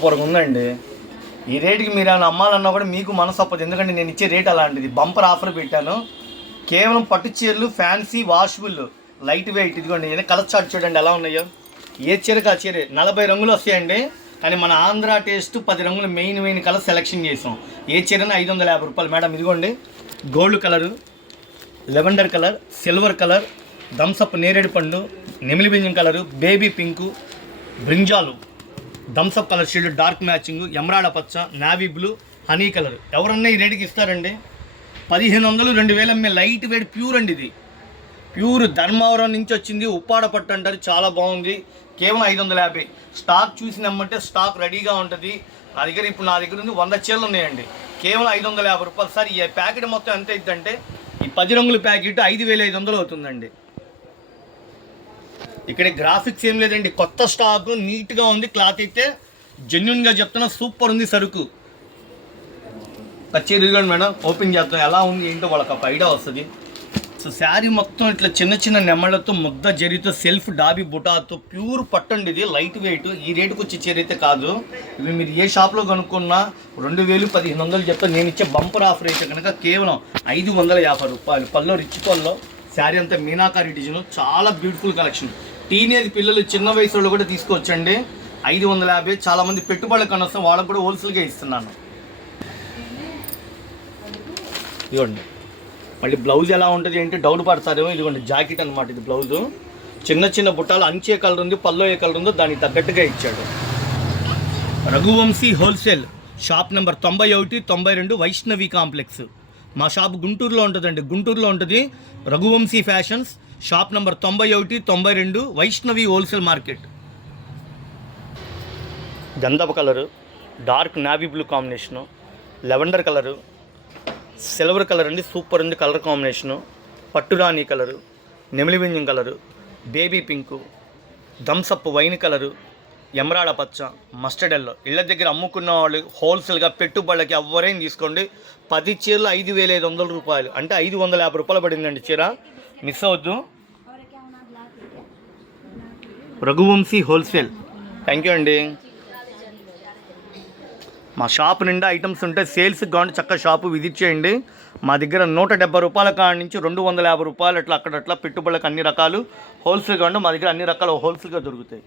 సూపర్గా ఉందండి. ఈ రేటుకి మీరు ఏమైనా అమ్మాలన్నా కూడా మీకు మనసు అప్పదు, ఎందుకంటే నేను ఇచ్చే రేట్ అలాంటిది. బంపర్ ఆఫర్ పెట్టాను. కేవలం పట్టు చీరలు, ఫ్యాన్సీ, వాషబుల్, లైట్ వెయిట్. ఇదిగోండి కలర్ చార్ట్ చూడండి ఎలా ఉన్నాయో. ఏ చీరకు ఆ చీర 40 రంగులు వస్తాయండి. కానీ మన ఆంధ్ర టేస్ట్ 10 రంగులు మెయిన్ కలర్ సెలెక్షన్ చేసాం. ఏ చీరన 550 రూపాయలు మేడం. ఇదిగోండి gold colour, lavender colour, silver colour, Thums Up నేరేడు పండు, నెమిలి బింజం కలరు, బేబీ పింకు, బ్రింజాలు, Thums Up colour shade, dark matching, emerald పచ్చ, నావీ బ్లూ, హనీ కలర్. ఎవరన్నా ఈ రేటుకి ఇస్తారండి? 1500 2000 అమ్మే లైట్ వెయిట్ ప్యూర్ అండి. ఇది ప్యూర్ ధర్మవరం నుంచి వచ్చింది, ఉప్పాడ పట్టు అంటారు. చాలా బాగుంది. కేవలం 550. స్టాక్ చూసినామంటే స్టాక్ రెడీగా ఉంటుంది. నా దగ్గర ఉంది 100 చీరలు ఉన్నాయండి. కేవలం 550 రూపాయలు. సార్ ఈ ప్యాకెట్ మొత్తం ఎంత అవుతుందంటే ఈ 10 రంగుల ప్యాకెట్ 5500 అవుతుందండి. ఇక్కడ గ్రాఫిక్స్ ఏం లేదండి, కొత్త స్టాక్, నీట్గా ఉంది. క్లాత్ అయితే జెన్యున్గా చెప్తున్నా, సూపర్ ఉంది సరుకు. చీర ఇదిగోండి మేడం, ఓపెన్ చేస్తాం ఎలా ఉంది ఏంటో వాళ్ళకి ఒక ఐడియా వస్తుంది. సో శారీ మొత్తం ఇట్లా చిన్న నెమ్మళ్ళతో, ముద్ద జరితో, సెల్ఫ్ డాబీ బుటాతో, ప్యూర్ పట్టండి. ఇది లైట్ వెయిట్. ఈ రేటుకు వచ్చే చీర అయితే కాదు. ఇవి మీరు ఏ షాప్లో కనుక్కున్నా 2000 1500 చెప్తా. నేను ఇచ్చే బంపర్ ఆఫర్ అయితే కనుక కేవలం 550 రూపాయలు. పల్లో రిచ్ పల్లో, శారీ అంతా మీనాకారి డిజైన్, చాలా బ్యూటిఫుల్ కలెక్షన్. టీనేజ్ పిల్లలు, చిన్న వయసు వాళ్ళు కూడా తీసుకోవచ్చండి. 550. చాలామంది పెట్టుబడులకు అనొస్తాం, వాళ్ళకు కూడా హోల్సేల్గా ఇస్తున్నాను. ఇదిగోండి మళ్ళీ బ్లౌజ్ ఎలా ఉంటుంది ఏంటి డౌట్ పడతారేమో. ఇదిగోండి జాకెట్ అనమాట. ఇది బ్లౌజు చిన్న బుట్టాలు, అంచే కలర్ ఉంది, పల్లో ఏ కలర్ ఉందో దానికి తగ్గట్టుగా ఇచ్చాడు. Raghuvamshi wholesale shop number 91 92 Vaishnavi complex. మా షాప్ గుంటూరులో ఉంటుందండి. గుంటూరులో ఉంటుంది Raghuvamshi fashions. Shop number 91 92 Vaishnavi wholesale market. గంధపు colour, dark navy blue combination, lavender colour, silver colour అండి. సూపర్ ఉంది కలర్ కాంబినేషను. పట్టురాణి కలరు, నెమిలి బింజం colour, baby pink, Thums Up wine colour, emerald పచ్చ, మస్టర్డ్ ఎల్లో. ఇళ్ళ దగ్గర అమ్ముకున్న వాళ్ళు హోల్సేల్గా పెట్టుబడులకి ఎవరైనా తీసుకోండి. 10 చీరలు 5500 రూపాయలు, అంటే 550 రూపాయలు పడిందండి చీర. మిస్ అవద్దు. రఘువంశీ హోల్సేల్. థ్యాంక్ యూ అండి. మా షాప్ నిండా ఐటమ్స్ ఉంటాయి. సేల్స్కి కావాలంటే చక్కగా షాపు విజిట్ చేయండి. మా దగ్గర 170 రూపాయల కాడ నుంచి 250 రూపాయలు అట్లా అక్కడట్లా పెట్టుబడులకు అన్ని రకాలు హోల్సేల్ కావాలంటే మా దగ్గర అన్ని రకాల హోల్సేల్గా దొరుకుతాయి.